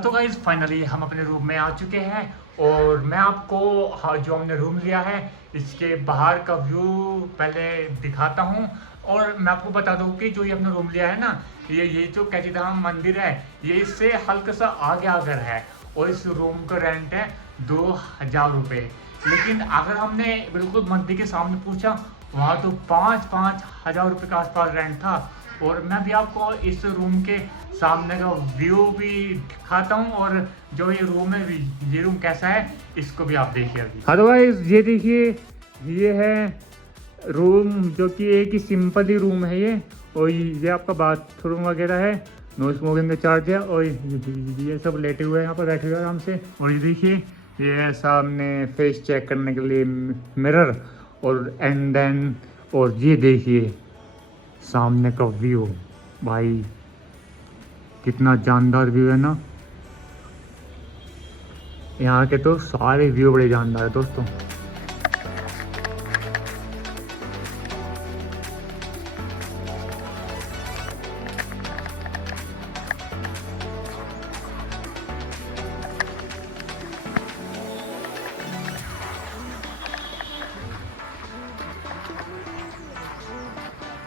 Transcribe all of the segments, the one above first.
हाँ तो guys finally हम अपने रूम में आ चुके हैं और मैं आपको जो हमने रूम लिया है इसके बाहर का व्यू पहले दिखाता हूँ। और मैं आपको बता दूँ कि जो ये अपना रूम लिया है ना, ये जो कैची धाम मंदिर है ये इससे हल्का सा आगे आकर है और इस रूम का रेंट है 2000 रुपये। लेकिन अगर हमने बिल्कुल मंदिर के सामने पूछा वहाँ तो 5-5 हज़ार रुपये के आसपास रेंट था। और मैं भी आपको इस रूम के सामने का व्यू भी दिखाता हूँ और जो ये रूम है ये रूम कैसा है इसको भी आप देखिए अभी। हाँ तो गाइस ये देखिए, ये है रूम जो कि एक ही सिंपल ही रूम है ये। और ये आपका बाथरूम वगैरह है, नो स्मोकिंग का चार्ज है। और ये सब लेटे हुए हैं यहाँ पर, बैठे हुए आराम से। और ये देखिए ये है सामने फेस चेक करने के लिए मिरर। और एंड देन और ये देखिए सामने का व्यू, भाई कितना जानदार व्यू है ना। यहाँ के तो सारे व्यू बड़े जानदार है दोस्तों।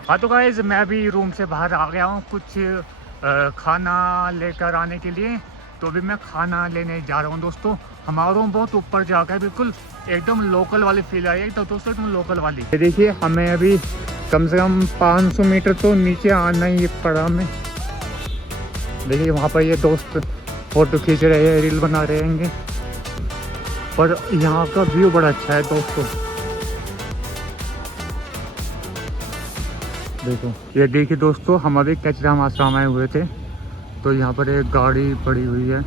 हाँ तो गाइज मैं अभी रूम से बाहर आ गया हूँ कुछ खाना लेकर आने के लिए। तो अभी मैं खाना लेने जा रहा हूँ दोस्तों। हमारा रूम बहुत ऊपर जाकर है, बिल्कुल एकदम लोकल वाली फील आ रही है। तो दोस्तों एकदम लोकल वाली। ये देखिए हमें अभी कम से कम 500 मीटर तो नीचे आना ही पड़ा हमें। देखिए वहाँ पर ये दोस्त फोटो खींच रहे हैं, रील बना रहे हैं। पर यहाँ का व्यू बड़ा अच्छा है दोस्तों। देखो ये देखिए दोस्तों, हम अभी कैचीधाम आश्रम आए हुए थे तो यहाँ पर एक गाड़ी पड़ी हुई है।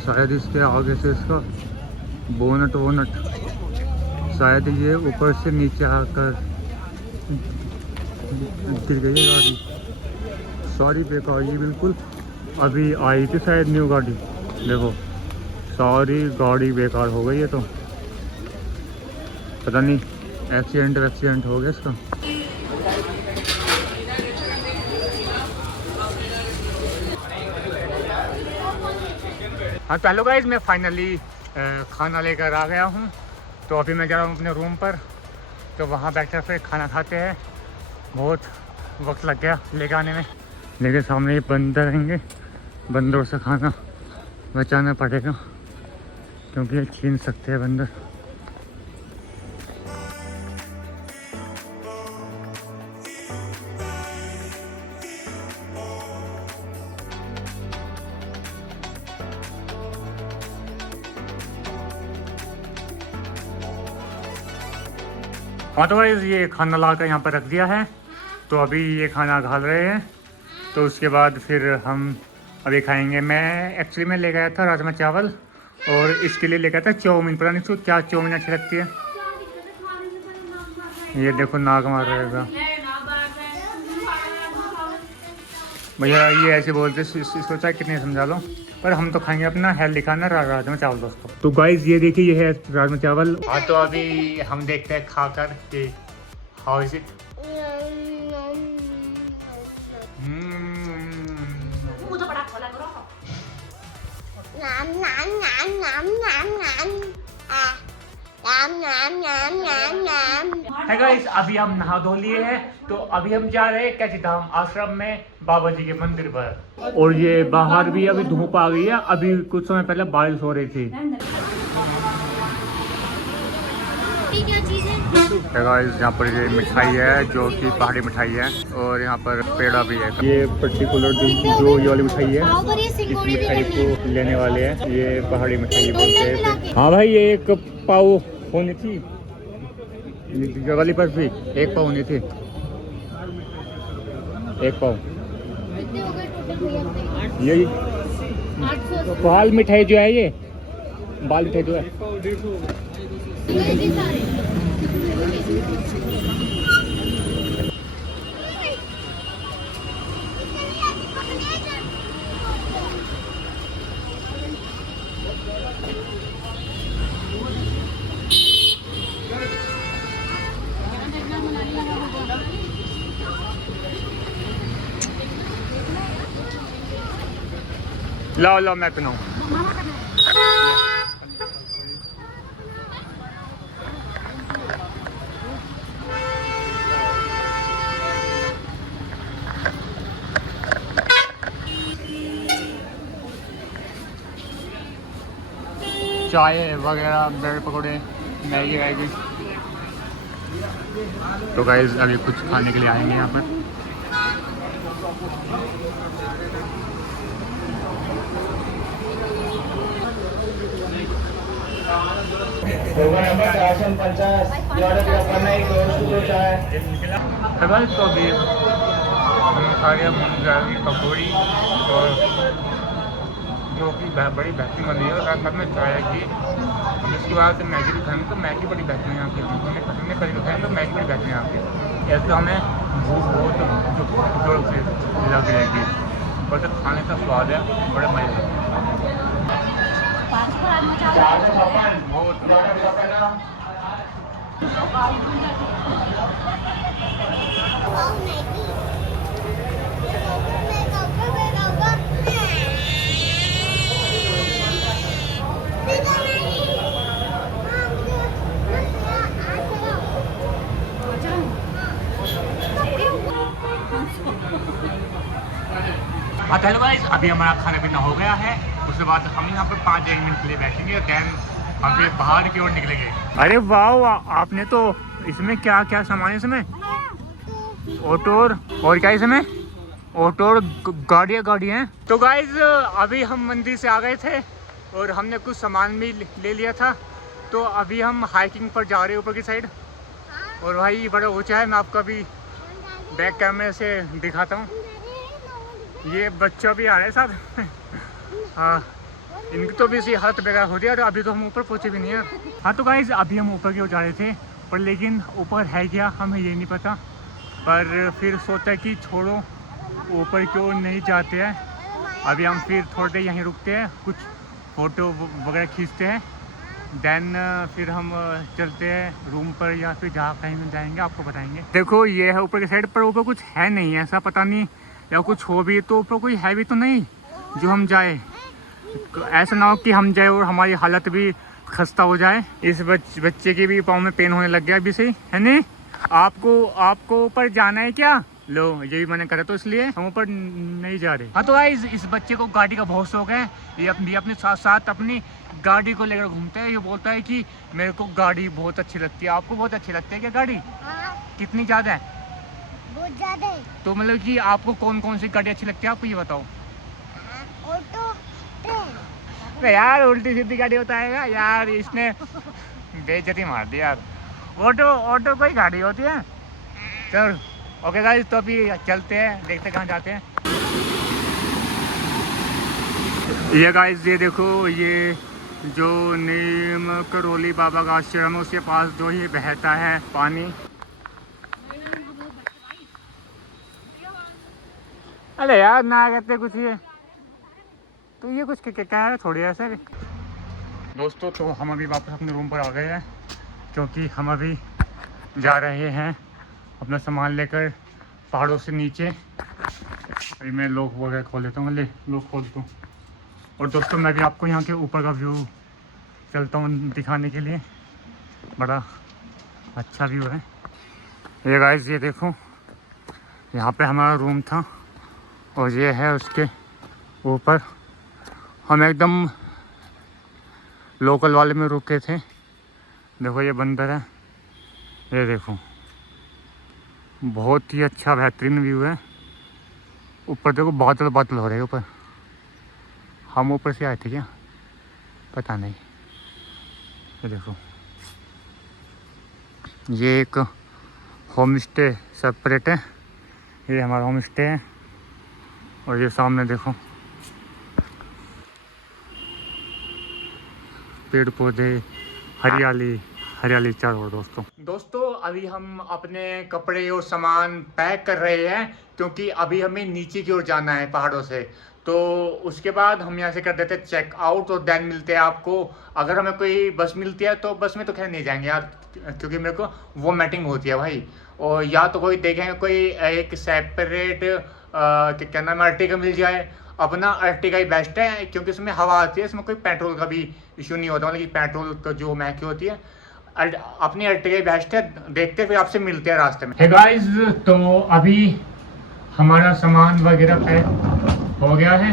शायद इसके आगे से इसका बोनट शायद ये ऊपर से नीचे आकर गिर गई है गाड़ी। सारी बेकार, ये बिल्कुल अभी आई थी शायद न्यू गाड़ी। देखो सारी गाड़ी बेकार हो गई है। तो पता नहीं एक्सीडेंट हो गया इसका। हाँ तो हेलो गाइज, मैं फाइनली खाना लेकर आ गया हूँ। तो अभी मैं जा रहा हूँ अपने रूम पर। तो वहाँ बैठकर फिर खाना खाते हैं। बहुत वक्त लग गया लेकर आने में, लेकिन सामने ही बंदर रहेंगे, बंदरों से खाना बचाना पड़ेगा क्योंकि ये छीन सकते हैं बंदर। हाँ तो भाई ये खाना ला कर यहाँ पर रख दिया है। तो अभी ये खाना खा रहे हैं। तो उसके बाद फिर हम अभी खाएंगे। मैं एक्चुअली में ले गया था राजमा चावल और इसके लिए ले गया था चाउमीन। पता नहीं इसको क्या चाउमीन अच्छी लगती है। ये देखो नाक मार रहेगा भैया, ये ऐसे बोलते इसको चाहे कितने समझा लो, पर हम तो खाएंगे अपना हेल्दी खाना राजमा चावल दोस्तों। तो गाइस ये देखिए ये है राजमा चावल। हाँ तो अभी हम देखते हैं खाकर कि हाउ इज इट। है गाइस अभी हम नहा धो लिए हैं। तो अभी हम जा रहे हैं कैचीधाम आश्रम में बाबा जी के मंदिर पर। और ये बाहर भी अभी धूप आ गई है। अभी कुछ समय पहले बारिश हो रही थी। गाइस यहाँ पर ये मिठाई है जो कि पहाड़ी मिठाई है और यहाँ पर पेड़ा भी है। ये पर्टिकुलर जो ये वाली मिठाई है, इस मिठाई को लेने वाले हैं, ये पहाड़ी मिठाई बोलते हैं। हाँ भाई ये एक पाव होनी थी, ये वाली पर भी एक पाव होनी थी, एक पाव। ये बाल मिठाई जो है, ये बाल मिठाई जो है लाओ लाओ मैं पहनाऊँ। चाय वगैरह, ब्रेड पकौड़े, मैगी वैगी। तो गाइस अभी कुछ खाने के लिए आएंगे यहाँ पर। तो अभी हम खा रहे हैं पकौड़ी और जो कि बड़ी बेहतरीन बनी है, और साथ में चाय की। हम इसके बाद मैगी भी खाएंगे, तो मैगी बड़ी बेहतरीन है यहाँ की। हमने कभी खाएंगे तो मैगी बड़ी बेहतरीन है यहाँ की। ऐसे हमें भूख बहुत जोर से लग रहेगी, और तो खाने का स्वाद है बड़े मजे का। हेलो गाइस, अभी हमारा खाना पीना हो गया है। उसके बाद हम यहाँ पर 5-1 मिनट के लिए बैठेंगे, दैन हम फिर बाहर की ओर निकलेंगे। अरे वाह, आपने तो इसमें क्या क्या सामान है इसमें? ऑटो और क्या इसमें? ऑटो और गाड़ी हैं। तो गाइस अभी हम मंदिर से आ गए थे और हमने कुछ सामान भी ले लिया था। तो अभी हम हाइकिंग पर जा रहे हैं ऊपर की साइड। और भाई बड़ा ऊंचा है, मैं आपको अभी बैक कैमरे से दिखाता हूँ। ये बच्चा भी आ रहा है साथ। हाँ, इनकी तो भी इसी हालत बेकार हो रही है, और अभी तो हम ऊपर पहुँचे भी नहीं है। हाँ तो गाइस अभी हम ऊपर की ओर जा रहे थे, पर लेकिन ऊपर है क्या हमें ये नहीं पता। पर फिर सोचा कि छोड़ो, ऊपर की ओर नहीं जाते हैं। अभी हम फिर थोड़ी देर यहीं रुकते हैं, कुछ फ़ोटो वगैरह खींचते हैं, देन फिर हम चलते हैं रूम पर, या फिर जहाँ कहीं में जाएंगे आपको बताएंगे। देखो ये है ऊपर की साइड, पर ऊपर कुछ है नहीं, ऐसा पता नहीं, या कुछ हो भी तो ऊपर कोई है भी तो नहीं जो हम जाए। ऐसा ना हो कि हम जाए और हमारी हालत भी खस्ता हो जाए। इस बच्चे के भी पाँव में पेन होने लग गया अभी से, है नहीं? आपको ऊपर जाना है क्या? लो ये भी मैंने करा, तो इसलिए हम ऊपर नहीं जा रहे। हाँ तो गाइस इस बच्चे को गाड़ी का बहुत शौक है। ये अपने साथ साथ अपनी गाड़ी को लेकर घूमता है। ये बोलता है कि मेरे को गाड़ी बहुत अच्छी लगती है। आपको बहुत अच्छी लगती है क्या गाड़ी? कितनी ज़्यादा है? बहुत ज़्यादा है। तो मतलब कि आपको कौन कौन सी गाड़ी अच्छी लगती है, आपको ये बताओ। Auto, train. यार उल्टी सीधी गाड़ी होता है यार, इसने बेइज्जती मार दी यार। ऑटो कोई गाड़ी होती है? चल ओके गाइस, तो अभी चलते हैं, देखते कहाँ जाते हैं। ये गाइस ये देखो, ये जो नीम करोली बाबा का आश्रम है, उसके पास जो ही बहता है पानी। अरे यार ना कहते कुछ, ये तो ये कुछ क्या है थोड़ी ऐसा। दोस्तों तो हम अभी वापस अपने रूम पर आ गए हैं, क्योंकि हम अभी जा रहे हैं अपना सामान लेकर पहाड़ों से नीचे। अभी मैं लॉक वगैरह खोल लेता हूँ, लॉक खोल दूँ। और दोस्तों मैं भी आपको यहाँ के ऊपर का व्यू चलता हूँ दिखाने के लिए, बड़ा अच्छा व्यू है। ये गाइस ये देखो, यहाँ पे हमारा रूम था, और ये है उसके ऊपर। हम एकदम लोकल वाले में रुके थे। देखो ये बंदर है, ये देखो बहुत ही अच्छा बेहतरीन व्यू है। ऊपर देखो बादल बादल हो रहे हैं ऊपर। हम ऊपर से आए थे क्या पता नहीं। ये देखो ये एक होम स्टे सेपरेट है, ये हमारा होम स्टे है। और ये सामने देखो पेड़ पौधे, हरियाली चारों ओर। दोस्तों अभी हम अपने कपड़े और सामान पैक कर रहे हैं, क्योंकि अभी हमें नीचे की ओर जाना है पहाड़ों से। तो उसके बाद हम यहाँ से कर देते हैं चेक आउट, और देन मिलते हैं आपको। अगर हमें कोई बस मिलती है तो बस में तो खैर नहीं जाएंगे यार, क्योंकि मेरे को वोमिटिंग होती है भाई। और या तो कोई देखेंगे कोई एक सेपरेट क्या नाम अर्टिगा मिल जाए। अपना अर्टिगा ही बेस्ट है क्योंकि उसमें हवा आती है, इसमें कोई पेट्रोल का भी इशू नहीं होता, मतलब कि पेट्रोल का जो महंगी होती है। अपनी अर्टिगा ही बेस्ट है। देखते फिर आपसे मिलते हैं रास्ते में। हे गाइस, तो अभी हमारा सामान वगैरह पैक हो गया है,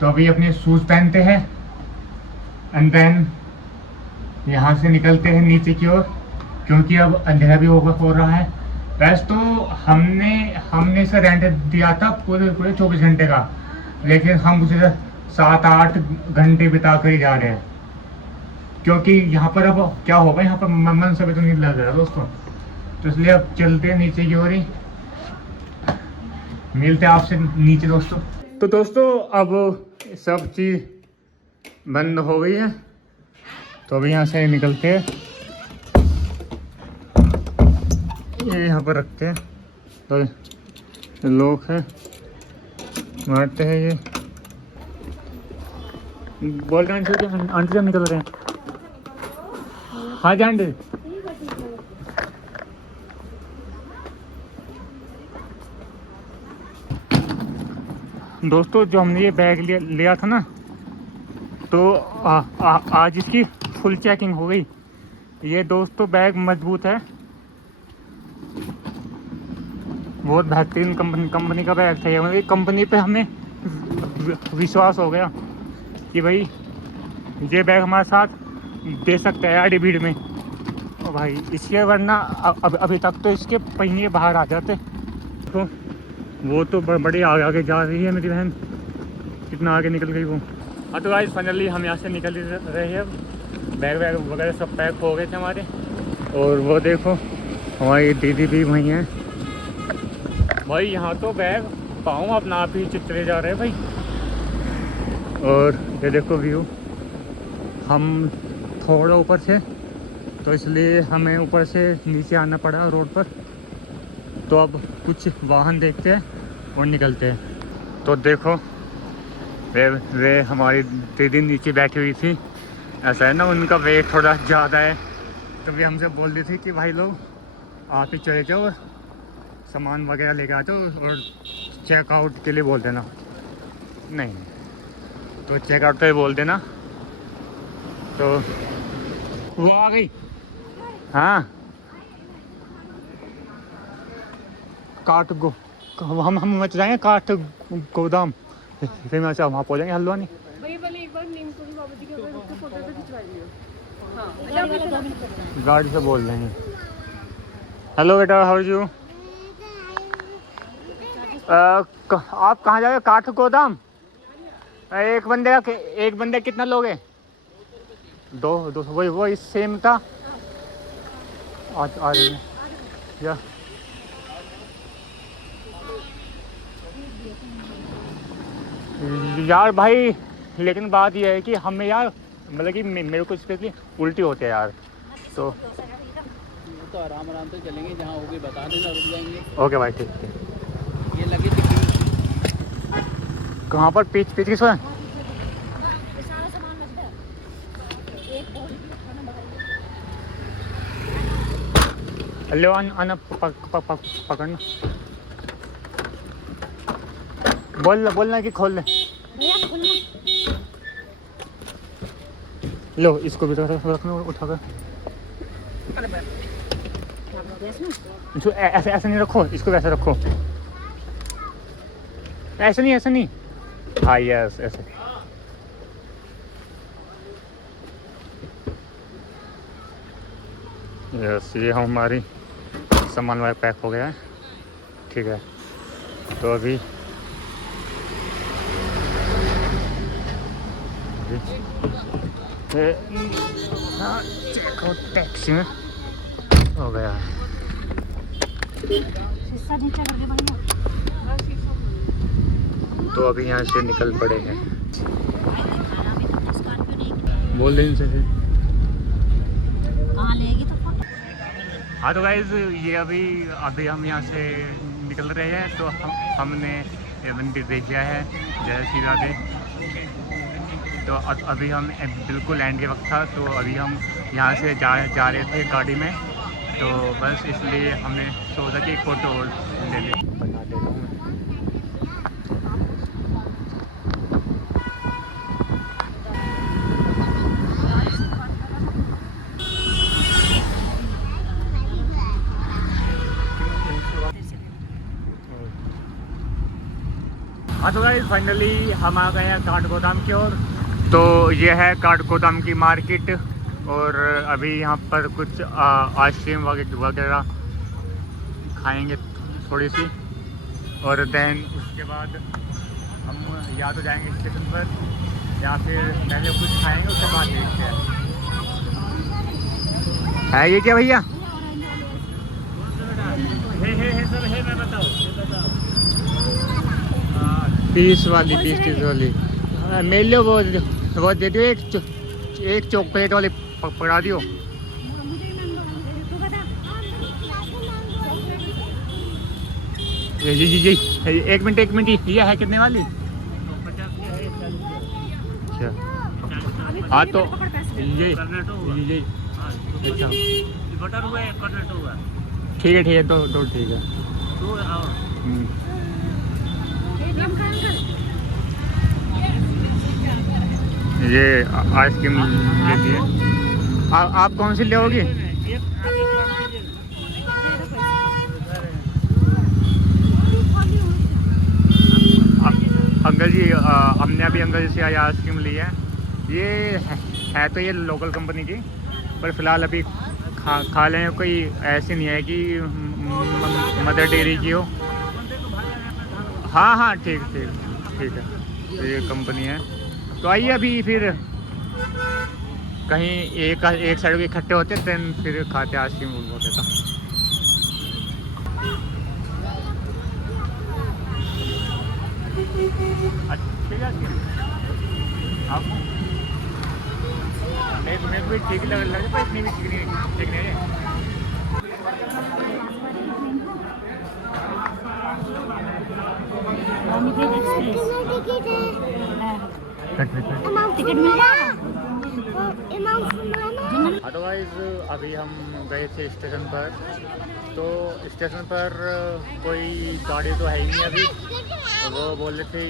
तो अभी अपने शूज़ पहनते हैं एंड देन यहाँ से निकलते हैं नीचे की ओर, क्योंकि अब अंधेरा भी हो रहा है। वैसे तो हमने इसे रेंट दिया था पूरे 24 घंटे का, लेकिन हम उसे 7-8 घंटे बिता कर ही जा रहे हैं, क्योंकि यहाँ पर अब क्या होगा, यहाँ पर मन से भी तो नहीं लग रहा दोस्तों। तो इसलिए अब चलते हैं नीचे की ओर ही, मिलते हैं आपसे नीचे दोस्तों। तो दोस्तों अब सब चीज़ बंद हो गई है, तो अभी यहाँ से निकलते हैं। ये यहाँ पर रखते हैं, तो लोग हैं मारते हैं। ये बोल रहे हैं आंटी जब निकल रहे हैं। हाँ जान दे। दोस्तों जो हमने ये बैग लिया था ना, तो आज इसकी फुल चेकिंग हो गई। ये दोस्तों बैग मजबूत है, बहुत बेहतरीन कंपनी का बैग था ये। मतलब कंपनी पे हमें विश्वास हो गया कि भाई ये बैग हमारे साथ दे सकता है आड़ी भीड़ में। और भाई इसके वरना अभी तक तो इसके पहिए बाहर आ जाते। तो वो तो बड़ी आगे जा रही है मेरी बहन, कितना आगे निकल गई वो। हाँ तो गाइस फाइनली हम यहाँ से निकल रहे हैं। बैग वगैरह सब पैक हो गए थे हमारे, और वो देखो हमारी दीदी भी वहीं हैं भाई। यहाँ तो बैग पाँव अपना आप ही चित्रे जा रहे हैं भाई। और ये देखो व्यू, हम थोड़ा ऊपर थे तो इसलिए हमें ऊपर से नीचे आना पड़ा रोड पर। तो अब कुछ वाहन देखते हैं और निकलते हैं। तो देखो वे हमारी दीदी नीचे बैठी हुई थी। ऐसा है ना, उनका वेट थोड़ा ज़्यादा है, तो वे हमसे बोल रही थी कि भाई लोग आप ही चले जाओ और सामान वगैरह लेके आ जाओ और चेकआउट के लिए बोल देना। नहीं तो चेकआउट पे बोल देना। तो वो आ गई। हाँ काठ गो हम मच जाएंगे काठ गोदाम, फिर मैं वहाँ पहुँचेंगे हल्द्वानी। गाड़ी से बोल देंगे। हेलो बेटा, हाउ आर यू? आप कहाँ जाओगे? काठ गोदाम। एक बंदे कितना लोगे? दो वही सेम था। आ रही है या यार भाई, लेकिन बात यह है कि हमें यार मतलब कि मेरे को स्पेशली उल्टी होती है यार। तो आराम से चलेंगे, जहाँ होगी बता देना, रुक जाएंगे। ओके भाई ठीक है। ये लगे कहाँ पर पीछ किस है? लो आना पकड़ना, बोलना कि खोल ले। लो इसको भी रखना उठा कर। ऐसे नहीं रखो, इसको वैसे रखो। ऐसे नहीं। हाँ यस ऐसे। यस ये हमारी सामान वाला पैक हो गया है। ठीक है, तो अभी चेकआउट टैक्सी में हो गया है। तो अभी यहाँ से निकल पड़े हैं। बोल दें इनसे फिर। हाँ तो गाइज ये अभी हम यहाँ से निकल रहे हैं। तो हमने मंदिर देख लिया है, जय श्री राधे। तो अभी हम बिल्कुल एंड के वक्त था, तो अभी हम यहाँ से जा रहे थे गाड़ी में। तो बस इसलिए हमने सोचा कि एक फ़ोटो और ले लें। बना लेता हूँ मैं। हाँ तो गाइस फाइनली हम आ गए हैं काठगोदाम की ओर। तो ये है काठगोदाम की मार्केट और अभी यहाँ पर कुछ आइसक्रीम वगैरह खाएंगे थोड़ी सी, और देन उसके बाद हम या तो जाएंगे स्टेशन पर या फिर पहले कुछ खाएंगे उसके बाद देखते हैं। है ये क्या भैया? सर है, मैं बताओ 30 वाली 30 वाली मेल लो। वो दे दो, एक चॉकलेट वाली पकड़ा दियो। जी एक मिनट ये है कितने वाली? अच्छा हाँ तो ये अच्छा बटर हुआ है, कर्नेटो हुआ। ठीक है तो ठीक है। ये आइसक्रीम लेती है। आप कौन सी लोगी? अंकल जी हमने अभी अंकल जी से आइसक्रीम ली है। ये है तो ये लोकल कंपनी की, पर फिलहाल अभी खा लें। कोई ऐसी नहीं है कि मदर डेयरी की हो। हाँ ठीक है। तो ये कंपनी है। तो आइए अभी फिर कहीं एक साइड के इकट्ठे होते देन फिर खाते आइसक्रीम होते था। ठीक है आपको मेरे को भी ठीक लग रहा है, पर इतनी भी ठीक नहीं है। टिकट मिल जाएगा। अदरवाइज़ अभी हम गए थे स्टेशन पर, तो स्टेशन पर कोई गाड़ी तो है ही नहीं अभी। वो बोल रहे थे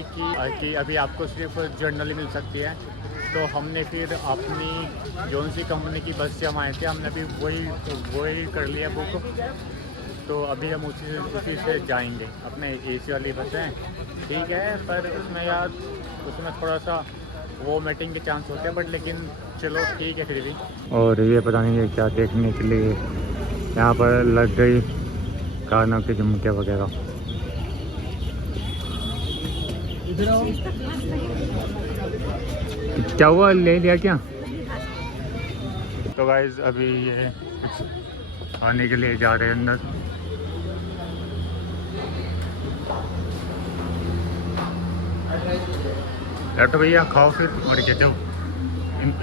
कि अभी आपको सिर्फ जनरल ही मिल सकती है। तो हमने फिर अपनी जौन सी कंपनी की बस से हम आए थे, हमने अभी वही कर लिया बुक। तो अभी हम उसी से जाएंगे। अपने AC वाली बस है, ठीक है, पर उसमें थोड़ा सा वोमिटिंग के चांस होते हैं, बट लेकिन चलो ठीक है फिर भी। और ये पता नहीं है क्या देखने के लिए यहाँ पर लग गई कानों की झुमकियाँ वगैरह। क्या हुआ, ले लिया क्या? तो गाइस अभी ये कुछ खाने के लिए जा रहे हैं अंदर। यार तो भैया खाओ फिर, और क्या जब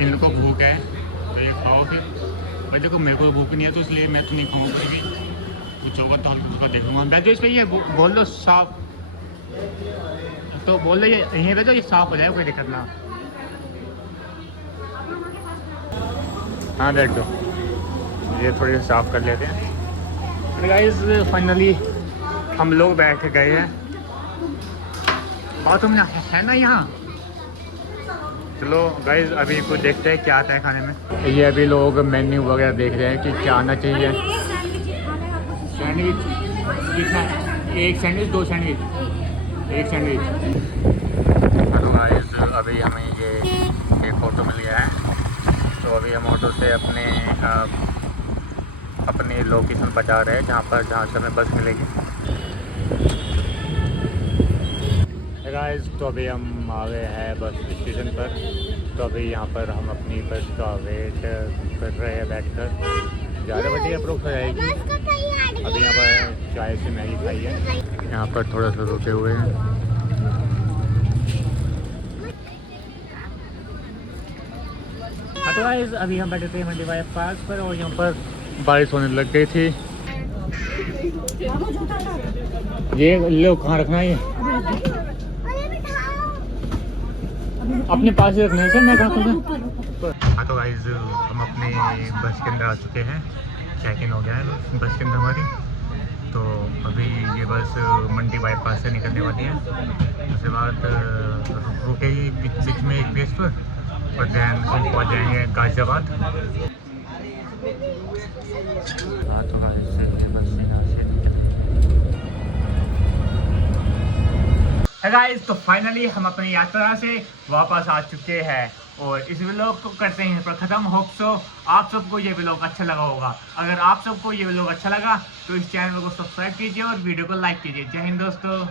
इनको भूख है तो ये खाओ फिर। भाई देखो मेरे को भूख नहीं है तो इसलिए मैं तो नहीं खाऊंगा भी। कुछ होगा तो हल्का उसका देखूंगा। बैठो इस पर ये बोल दो साफ, तो बोल दो ये यहीं बैठो, ये साफ हो जाए, कोई दिक्कत ना। हाँ बैठ दो, ये थोड़ी सी साफ कर लेते हैं। गाइस फाइनली हम लोग बैठ गए हैं। बाथरूम है ना यहाँ। चलो गाइस अभी कुछ देखते हैं क्या आता है खाने में। ये अभी लोग मेन्यू वगैरह देख रहे हैं कि क्या आना चाहिए। सैंडविच कितना? एक सैंडविच, 2 सैंडविच, 1 सैंडविच। तो गाइस अभी हमें ये एक ऑटो मिल गया है। तो अभी हम ऑटो से अपनी लोकेशन बता रहे हैं जहाँ से हमें बस मिलेगी। गाइस तो अभी हम आ गए हैं बस स्टेशन पर। तो अभी यहाँ पर हम अपनी बस का वेट कर रहे हैं बैठकर। 11 बजे अप्रोक्स हो जाएगी। अभी यहाँ पर चाय से मैगी खाई है। यहाँ पर थोड़ा सा रुके हुए हैं। तो गाइस अभी हम बैठे थे मंडी बाई पार्क पर और यहाँ पर बारिश होने लग गई थी। ये लो कहाँ रखना है, ये अपने पास ही रखना है सर। मैं कहाँ। हाँ तो गाइस हम अपने बस के अंदर आ चुके हैं चेक इन हो गया है बस के अंदर हमारी। तो अभी ये बस मंडी बाईपास से निकलने वाली है। उसके बाद रुकेगी बीच में एक प्लेस पर और दैन हम पहुँच जाएंगे गाज़ियाबाद। हाँ तो गाइस तो फाइनली हम अपनी यात्रा से वापस आ चुके हैं और इस व्लॉग को करते हैं पर ख़त्म। होप सो आप सबको ये व्लॉग अच्छा लगा होगा। अगर आप सबको ये व्लॉग अच्छा लगा तो इस चैनल को सब्सक्राइब कीजिए और वीडियो को लाइक कीजिए। जय हिंद दोस्तों।